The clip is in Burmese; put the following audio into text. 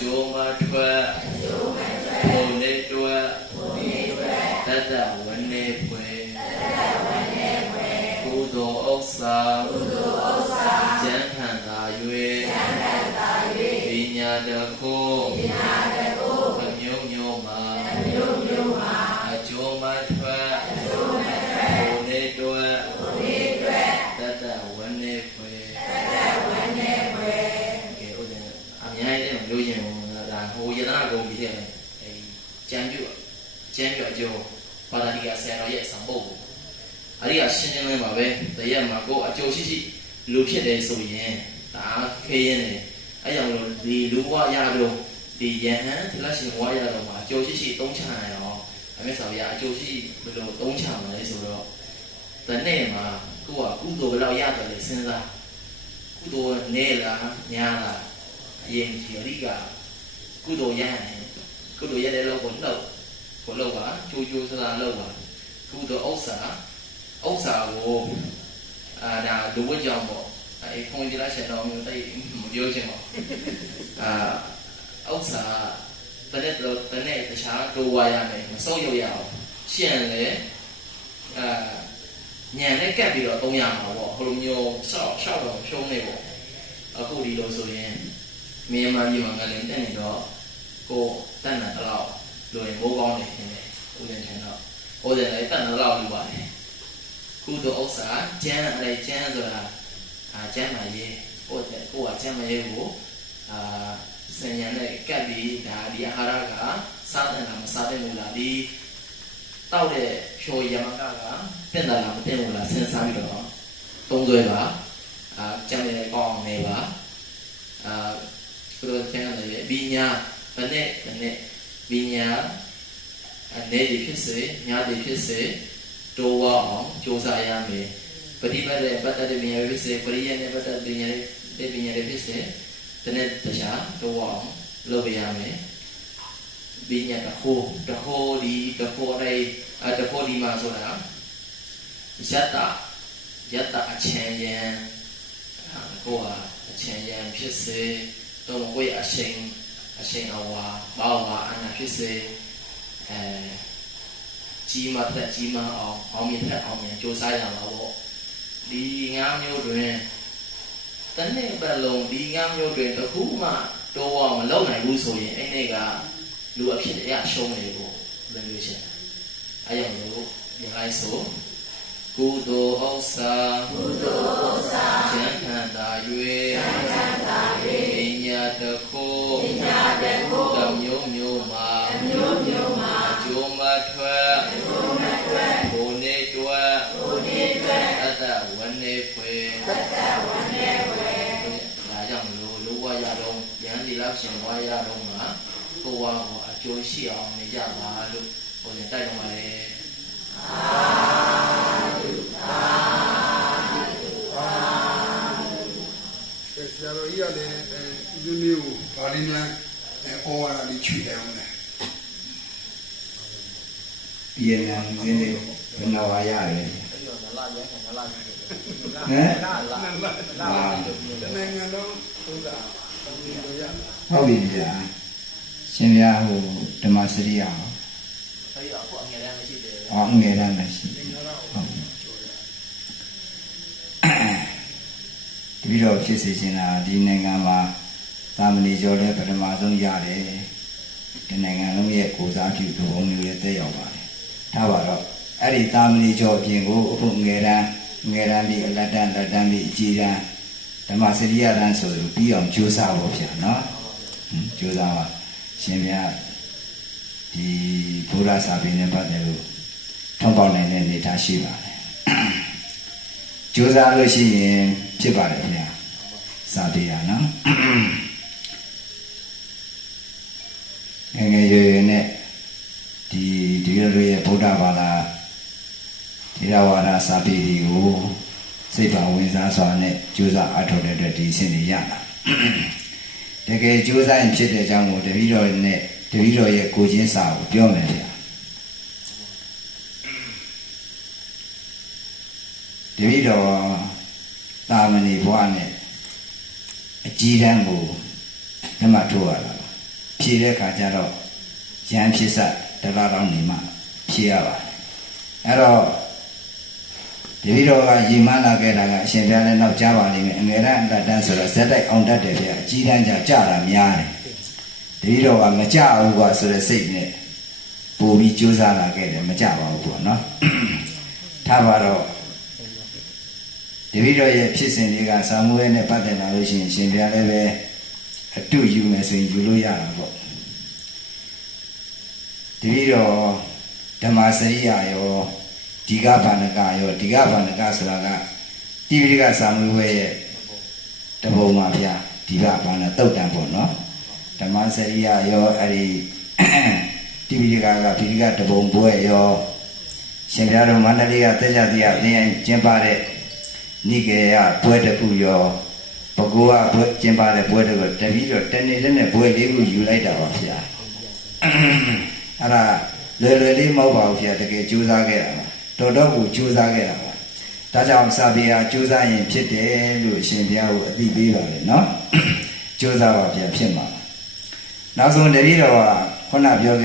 ကျိုးမထွက်ဘုံလေးတွဲတတ္တဝနေဖွယ်ကုသိုလ်ဥစ္စာကျမ်းခံသာ၍ပညာတခု ကျမ်းပြုအကျိုးဘာသာတိကဆရာတော်ရဲ့ဆောင်ပုဒ်အဲ့ဒီကရှင်းရှင်းလင်းပါပဲတရက်မှာကိုယ်အကျိုးရှိရှိလူဖြစ်တယ်ဆိုရင်ဒါခေးရင်တယ်အဲ့ကြောင့်မလို့ဒီလူဘဝရတော့ဒီယဟန်ဒီလက်ရှင်ဘဝရတော့မှာအကျိုးရှိရှိသုံးချနိုင်တော့အမေဆောင်ရအကျိုးရှိဘယ်လိုသုံးချမလဲဆိုတော့တနေ့မှာကိုယ်ကကုသိုလ်ဘယ်လောက်ရတယ်လဲစဉ်းစားကုသိုလ်နေလားညာလားအရင်ဒီအရိကကုသိုလ်ရရင်ကုသိုလ်ရတဲ့လောက်ကိုနှုတ် ကိုလောက်ပါကြိုးကြိုးစားစားလောက်ပါကုသိုလ်ဥစ္စာဥစ္စာကိုအာဒါလူဝတ်ကြောင့်ပေါ့အဲခွန်ကြီးလားရှင်တော်မျိုးတိတ်မပြောချင်ပါဘူးအာဥစ္စာတနေ့တော့တနေ့တခြားတိုးဝါရမယ်မဆုံးရုပ်ရအောင်ရှင်းလေအာညံနဲ့ကပ်ပြီးတော့သုံးရမှာပေါ့ဟိုလိုမျိုးရှောက်ရှောက်တော့ဖြုံးနေပေါ့အခုဒီလိုဆိုရင်မြန်မာပြည်မှာငလင်တက်နေတော့ကိုတတ်နိုင်တော့ လွင်မိုးကောင်းနေခြင်းနဲ့ဥယျာဉ်ထင်တော့ဟုတ်တယ်လေတန်တော့လောက်ပြီးပါလေကုသိုလ်ဥစ္စာကျမ်းအဲ့ကျမ်းဆိုတာအာကျမ်းမှာရေးဟုတ်တယ်ကိုကကျမ်းမှာရေးကိုအာစဉ္ညာနဲ့ကပ်ပြီးဒါဒီအာဟာရကစားတယ်လားမစားတယ်လို့လားဒီတောက်တဲ့ဖြော်ရမကကတင့်တယ်လားမတင့်ဘူးလားစဉ်းစားပြီးတော့သုံးဆွဲပါအာကျမ်းရဲ့ကောင်းအောင်နေပါအာဆိုတော့ကျမ်းရဲ့ဘိညာဘနဲ့ဘနဲ့ နဲ့ဘိညာအနေဒီဖြစ်စေညာဒီဖြစ်စေတိုးဝအောင်ကြိုးစားရမယ်ပฏิပတ်တဲ့ပတ်သက်တဲ့ပညာဖြစ်စေပရိယနဲ့ပတ်သက်တဲ့ပညာတဲ့ပညာတွေဖြစ်စေတနေ့တခြားတိုးဝအောင်လုပ်ရမယ်ပညာတစ်ခုတစ်ခုဒီတစ်ခုအဲ့အတစ်ခုဒီမှာဆိုတာယတ္တယတ္တအချမ်းယံကိုယ်ဟာအချမ်းယံဖြစ်စေတော့ကိုယ်အရှင် အရှင်အဝါဘာဝါအနာဖြစ်စေအဲကြီးမှသက်ကြီးမှအောင်အောင်မြင်သက်အောင်မြင်ကြိုးစားရမှာပေါ့ဒီငါးမျိုးတွင်တနေ့ပတ်လုံးဒီငါးမျိုးတွင်တစ်ခုမှတော့ဝမလုံနိုင်ဘူးဆိုရင်အဲ့ဒီကလူအဖြစ်အရရှုံးနေဖို့လွယ်လွယ်ရှင်းအဲ့ကြောင့်လို့ဒီဟိုင်းဆိုကုသိုလ်ဥစ္စာကုသိုလ်ဥစ္စာဉာဏ်ခန္ဓာ၍ဉာဏ်ခန္ဓာ၍ပညာတခု ဖွယ်အတ္တဝနေဖွယ်ဒါကြောင့်မလို့လောဘရတော့ယန္တိလောက်ရှင်ဝါရတော့မှာကိုယ်ဝါကိုအကျိုးရှိအောင်နေကြပါလို့ဟိုလည်းတိုက်တော်ပါလေဆရာတော်ကြီးကလည်းအဲဒီမျိုးကိုဗာလင်းများအဲဩဝါဒလေးခြွေတယ်အောင်လေပြည်နယ်မင်းတွေဘယ်တော်ရတယ်အဲ့တော့နလာရဲနလာကြီးတယ် ဟမ်လာလာလာတနိုင်ငံလုံးသုံးတာတောင်းလို့ရဟုတ်ပြီဗျာရှင်ဗျာဟိုဓမ္မစရိယဟောအဲ့ဒီအခုအငယ်တန်းမရှိသေးဘူးအောင်းငယ်ရမ်းမရှိသင်္ခါရဟုတ်ကျော်ရတပည့်တော်ဖြစ်စေချင်တာဒီနိုင်ငံမှာသာမဏေကျော်လည်းပထမဆုံးရတယ်ဒီနိုင်ငံလုံးရဲ့ကိုစားပြုသူအုံမျိုးလည်းတက်ရောက်ပါတယ်ဒါပါတော့အဲ့ဒီသာမဏေကျော်အပြင်ကိုအခုငယ်ရန် ငယ်ရန်ပြီးအလတ်တန်းလက်တန်းပြီးအကြီးရန်ဓမ္မစရိယတန်းဆိုလို့ပြီးအောင်ကြိုးစားဖို့ဗျာနော်ဟွန်းကြိုးစားပါရှင်ဗျာဒီဘုရားစာပေနဲ့ပတ်သက်လို့ထောက်ပေါက်နိုင်တဲ့အနေအထားရှိပါတယ်ကြိုးစားလို့ရှိရင်ဖြစ်ပါတယ်ခင်ဗျာစာပေရနော်ငယ်ငယ်ရွယ်ရွယ်နဲ့ဒီဒီလိုလိုရဲ့ဗုဒ္ဓဘာသာ ဒီရဝါဒစာပေတွေကိုစိတ်ပါဝင်စားစွာနဲ့ကြိုးစားအထောက်တဲ့အတွက်ဒီအဆင့်တွေရတာတကယ်ကြိုးစားရင်ဖြစ်တဲ့အကြောင်းကိုတပည့်တော်နဲ့တပည့်တော်ရဲ့ကိုချင်းစာကိုပြောမယ်ဗျာတပည့်တော်တာမဏေဘွားနဲ့အကြီးတန်းကိုဓမ္မထိုးရတာပါဖြည့်တဲ့ခါကျတော့ရန်ဖြစ်စတလားတော့နေမှဖြည့်ရပါတယ်အဲ့တော့ တပည့်တော်ကရီမန်းလာခဲ့တာကအရှင်ဘုရားလည်းနောက်ကြားပါလိမ့်မယ်အငယ်ရန်အတ္တန်ဆိုတော့ဇက်တိုက်အောင်တတ်တယ်ဗျာအကြီးတန်းကြကြတာများတယ်တပည့်တော်ကမကြဘူးကွာဆိုတဲ့စိတ်နဲ့ပို့ပြီးကြိုးစားလာခဲ့တယ်မကြပါဘူးပေါ့နော်ထားပါတော့တပည့်တော်ရဲ့ဖြစ်စဉ်တွေကစာမွေးနဲ့ပတ်သက်လာလို့ရှိရင်ရှင်ဘုရားလည်းပဲအတူယူမယ်ဆိုရင်ယူလို့ရတာပေါ့တပည့်တော်ဓမ္မစရိယာရော ဒီကဘာနကရောဒီကဘာနကဆိုတာကတိပိဋကစာမွေးဝဲရဲ့တပုံပါဗျာဒီကဘာနတုတ်တန်ပေါ့နော်ဓမ္မစရိယာရောအဲ့ဒီတိပိဋကကပိဋကတပုံပွဲရောရှင်ဘုရားတော်မန္တလေးကတက်ကြတိယအင်းကျင်းပတဲ့နိကေယပွဲတစ်ခုရောဘဂဝါပွဲကျင်းပတဲ့ပွဲတစ်ခုတပည့်တော်တနေ့တည်းနဲ့ပွဲလေးခုယူလိုက်တာပါဗျာအဲ့ဒါလွယ်လွယ်လေးမဟုတ်ပါဘူးဗျာတကယ်ကြိုးစားခဲ့တာပါ တော်တော့ကိုကြိုးစားခဲ့တာပါဒါကြောင့်စာပေဟာကြိုးစားရင်ဖြစ်တယ်လို့အရှင်ဘုရားကိုအသိပေးပါလေနော်ကြိုးစားပါဗျာဖြစ်မှာပါနောက်ဆုံးတပည့်တော်ကခုနပြောခဲ့